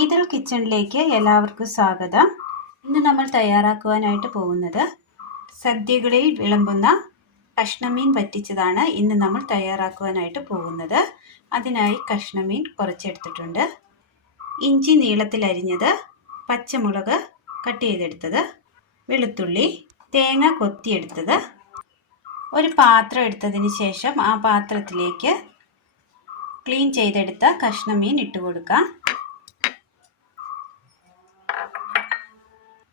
ഇതൾ കിച്ചണിലേക്ക് എല്ലാവർക്കും സ്വാഗതം. ഇന്ന് നമ്മൾ തയ്യാറാക്കുവാനായിട്ട് പോകുന്നത് സദ്യകളിൽ വിളമ്പുന്ന കഷ്ണമീൻ വറ്റിച്ചതാണ് ഇന്ന് നമ്മൾ തയ്യാറാക്കുവാനായിട്ട് പോകുന്നത്. അതിനായി കഷ്ണമീൻ കുറച്ചെടുത്തിട്ടുണ്ട്. ഇഞ്ചി നീളത്തിൽ അരിഞ്ഞത് പച്ചമുളക് കട്ട് ചെയ്തെടുത്തത്. വെളുത്തുള്ളി തേങ്ങ കൊത്തിയെടുത്തത്. ഒരു പാത്രം എടുത്തതിന് ശേഷം ആ പാത്രത്തിലേക്ക് ക്ലീൻ ചെയ്തെടുത്ത കഷ്ണമീൻ ഇട്ട് കൊടുക്കാം.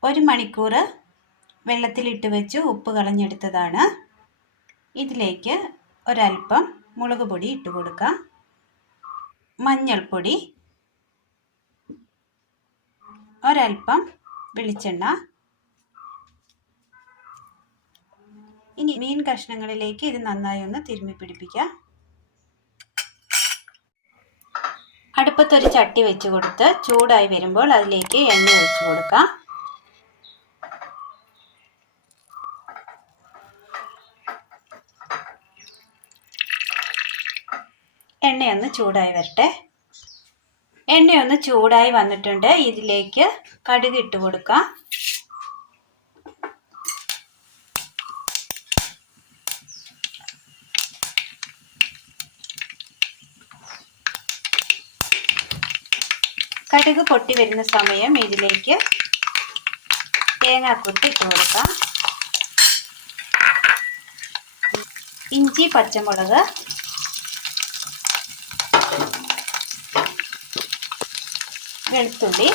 ഒരു മണിക്കൂർ വെള്ളത്തിലിട്ട് വെച്ച് ഉപ്പ് കളഞ്ഞെടുത്തതാണ്. ഇതിലേക്ക് ഒരൽപ്പം മുളക് പൊടി ഇട്ട് കൊടുക്കാം. മഞ്ഞൾപ്പൊടി ഒരൽപ്പം വെളിച്ചെണ്ണ. ഇനി മീൻ കഷ്ണങ്ങളിലേക്ക് ഇത് നന്നായി ഒന്ന് തിരുമ്മി പിടിപ്പിക്കാം. അടുപ്പത്തൊരു ചട്ടി വെച്ച് കൊടുത്ത് ചൂടായി വരുമ്പോൾ അതിലേക്ക് എണ്ണ ഒഴിച്ചു കൊടുക്കാം. എണ്ണയൊന്ന് ചൂടായി വരട്ടെ. എണ്ണയൊന്ന് ചൂടായി വന്നിട്ടുണ്ട്. ഇതിലേക്ക് കടുക് ഇട്ട് കൊടുക്കാം. കടുക് പൊട്ടി വരുന്ന സമയം ഇതിലേക്ക് തേങ്ങാക്കുത്തി ഇട്ട് കൊടുക്കാം. ഇഞ്ചി പച്ചമുളക് വെളുത്തുള്ളി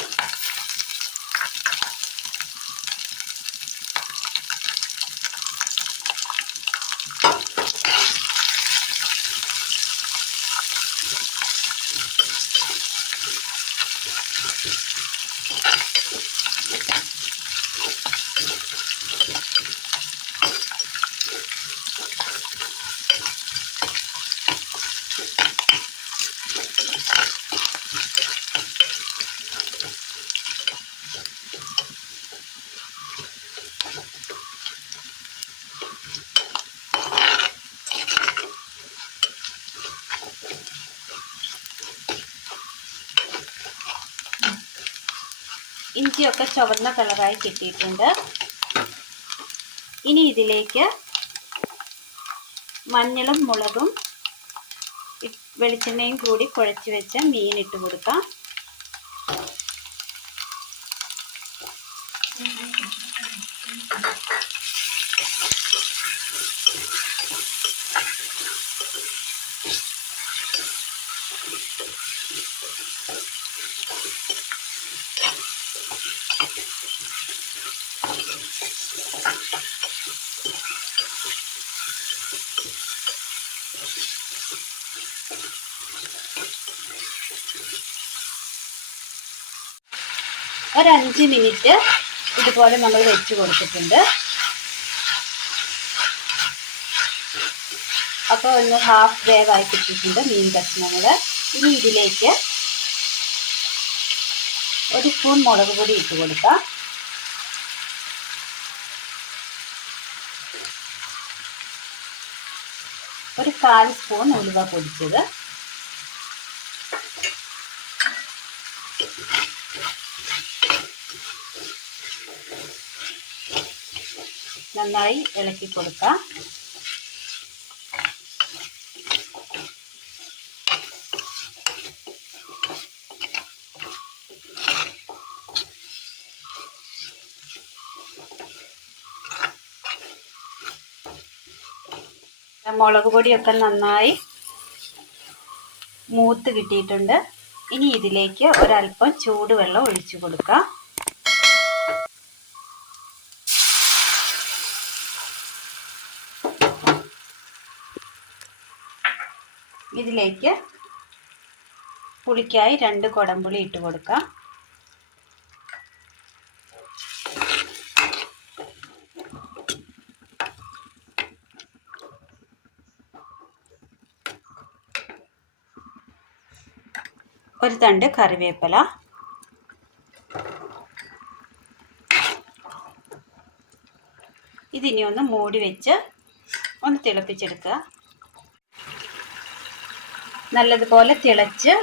ഇഞ്ചിയൊക്കെ ചുവന്ന കളറായി കിട്ടിയിട്ടുണ്ട്. ഇനി ഇതിലേക്ക് മഞ്ഞളും മുളകും വെളിച്ചെണ്ണയും കൂടി കുഴച്ച് വെച്ച മീൻ ഇട്ട് കൊടുക്കാം. ഒരു അഞ്ച് മിനിറ്റ് ഇതുപോലെ നമ്മൾ വെച്ച് കൊടുത്തിട്ടുണ്ട്. അപ്പോൾ ഒന്ന് ഹാഫ് വേവായി കിട്ടിയിട്ടുണ്ട് മീൻ കഷ്ണങ്ങൾ. ഇനി ഇതിലേക്ക് ഒരു സ്പൂൺ മുളക് പൊടി ഇട്ട് കൊടുക്കാം. ഒരു കാൽ സ്പൂൺ ഉലുവ പൊടിച്ചത്. നന്നായി ഇളക്കി കൊടുക്കാം. മുളക് പൊടിയൊക്കെ നന്നായി മൂത്ത് കിട്ടിയിട്ടുണ്ട്. ഇനി ഇതിലേക്ക് ഒരല്പം ചൂടുവെള്ളം ഒഴിച്ചു കൊടുക്കാം. ഇതിലേക്ക് പുളിക്കായി രണ്ട് കുടംപുളി ഇട്ട് കൊടുക്കാം. ഒരു തണ്ട് കറിവേപ്പില. ഇതിനി ഒന്ന് മൂടി വെച്ച് ഒന്ന് തിളപ്പിച്ചെടുക്കുക. നല്ലതുപോലെ തിളച്ച്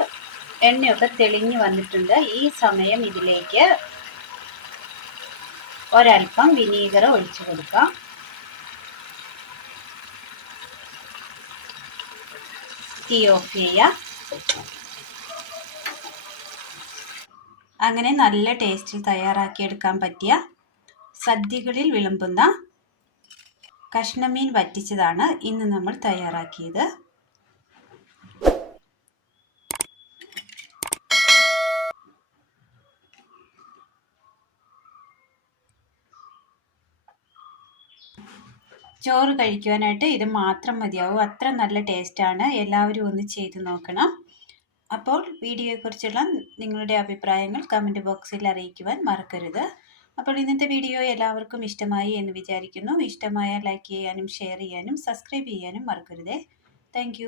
എണ്ണയൊക്കെ തെളിഞ്ഞു വന്നിട്ടുണ്ട്. ഈ സമയം ഇതിലേക്ക് ഒരൽപ്പം വിനീഗർ ഒഴിച്ചു കൊടുക്കാം. തീ ഓഫ് ചെയ്യാം അങ്ങനെ നല്ല ടേസ്റ്റിൽ തയ്യാറാക്കിയെടുക്കാൻ പറ്റിയ സദ്യകളിൽ വിളമ്പുന്ന കഷ്ണമീൻ വറ്റിച്ചതാണ് ഇന്ന് നമ്മൾ തയ്യാറാക്കിയത്. ചോറ് കഴിക്കുവാനായിട്ട് ഇത് മാത്രം മതിയാവും. അത്ര നല്ല ടേസ്റ്റാണ്. എല്ലാവരും ഒന്ന് ചെയ്ത് നോക്കണം. അപ്പോൾ വീഡിയോയെക്കുറിച്ചുള്ള നിങ്ങളുടെ അഭിപ്രായങ്ങൾ കമന്റ് ബോക്സിൽ അറിയിക്കുവാൻ മറക്കരുത്. അപ്പോൾ ഇന്നത്തെ വീഡിയോ എല്ലാവർക്കും ഇഷ്ടമായി എന്ന് വിചാരിക്കുന്നു. ഇഷ്ടമായ ലൈക്ക് ചെയ്യാനും ഷെയർ ചെയ്യാനും സബ്സ്ക്രൈബ് ചെയ്യാനും മറക്കരുതേ. താങ്ക്